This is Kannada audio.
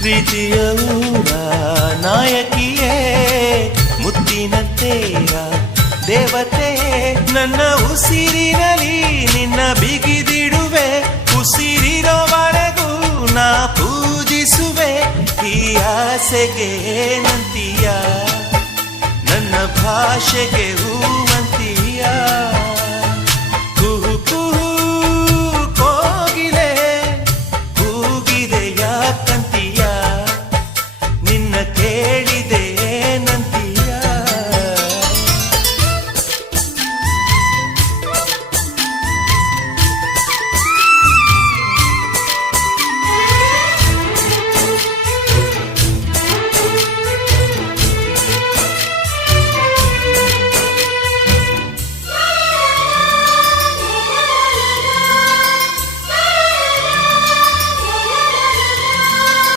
ಪ್ರೀತಿಯ ಊರ ನಾಯಕಿಯೇ ಮುತ್ತಿನ ತೇರ ದೇವತೆ ನನ್ನ ಉಸಿರಿನಲ್ಲಿ ನಿನ್ನ ಬಿಗಿದಿಡುವೆ ಉಸಿರಿರೋವರೆಗೂ ನಾ ಪೂಜಿಸುವೆ ಈ ಆಸೆಗೆ ನಂತೀಯ ನನ್ನ ಭಾಷೆಗೆ ಹೂವಂತೀಯ